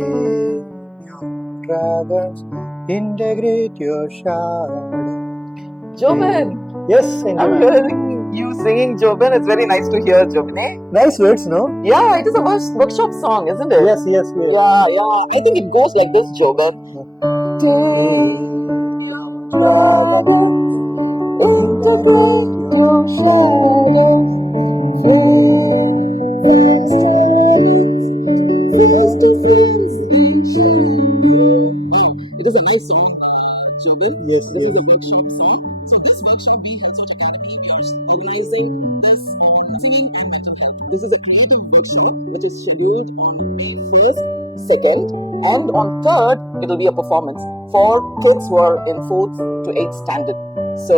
Tame your dragons, integrate your shadow. Jobin, Yes, I'm Anjana. hearing you singing, Jobin. It's very nice to hear, Jobin. Eh? Nice words, no? Yeah, it is a workshop song, isn't it? Yes. Yeah. I think it goes like this, Jobin. It is a nice song, Jobin. Yes. This is a workshop song. So this workshop we Health Search Academy, we are organizing this on singing and mental health. This is a creative workshop which is scheduled on May 1st, 2nd, and on 3rd it will be a performance for kids who are in 4th to 8th standard. So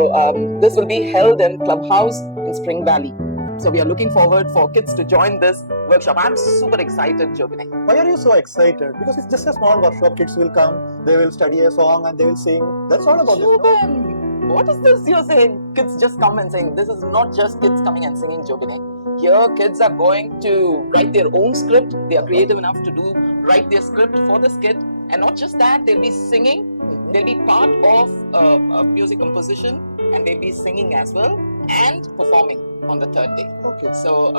this will be held in Clubhouse in Spring Valley. So we are looking forward for kids to join this workshop. I'm super excited, Jobin. Why are you so excited? Because it's just a small workshop. Kids will come, they will study a song and they will sing. That's all about it. Jobin, what is this you're saying? Kids just come and sing. This is not just kids coming and singing, Jobin. Here, kids are going to write their own script. They are creative enough to write their script for this kid. And not just that, they'll be singing. They'll be part of music composition, and they'll be singing as well and performing on the 3rd day. Okay. So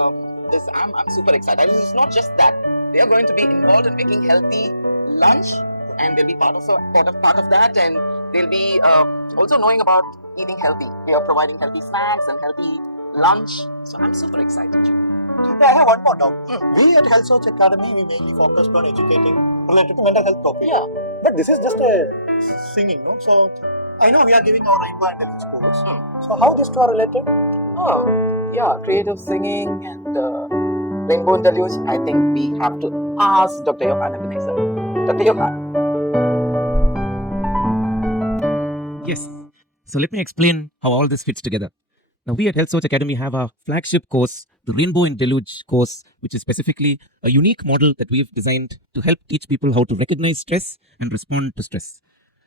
I'm super excited. And it's not just that. They are going to be involved in making healthy lunch, and they'll be part of that, and they'll be also knowing about eating healthy. They are providing healthy snacks and healthy lunch. So I'm super excited. I have one more doubt. We at Health Search Academy, we mainly focused on educating related to mental health topics. Yeah. But this is just a singing, no? So I know we are giving our Rainbow and Deluge course. So how these two are related? Oh, yeah, creative singing and Rainbow Deluge. I think we have to ask Dr. Johanna Ganesan. Dr. Johanna. Yes. So let me explain how all this fits together. Now, we at Health Search Academy have our flagship course, the Rainbow in Deluge course, which is specifically a unique model that we've designed to help teach people how to recognize stress and respond to stress.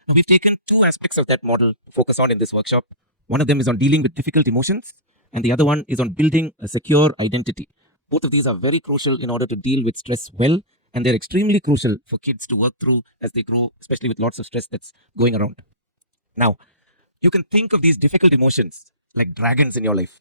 Now, we've taken two aspects of that model to focus on in this workshop. One of them is on dealing with difficult emotions, and the other one is on building a secure identity. Both of these are very crucial in order to deal with stress well, and they're extremely crucial for kids to work through as they grow, especially with lots of stress that's going around. Now, you can think of these difficult emotions like dragons in your life.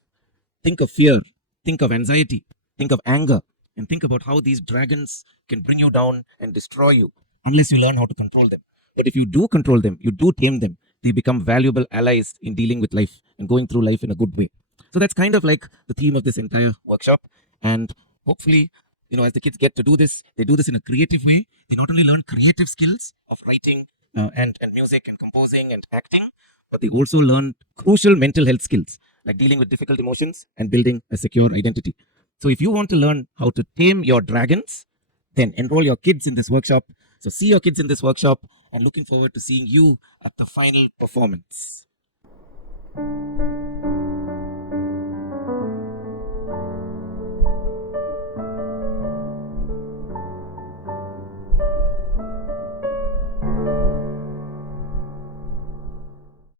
Think of fear, think of anxiety, think of anger, and think about how these dragons can bring you down and destroy you unless you learn how to control them. But if you do control them, you do tame them, they become valuable allies in dealing with life and going through life in a good way. So that's kind of like the theme of this entire workshop. And hopefully, as the kids get to do this, they do this in a creative way. They not only learn creative skills of writing and music and composing and acting, but they also learn crucial mental health skills like dealing with difficult emotions and building a secure identity. So if you want to learn how to tame your dragons, then enroll your kids in this workshop. So see your kids in this workshop, and looking forward to seeing you at the final performance.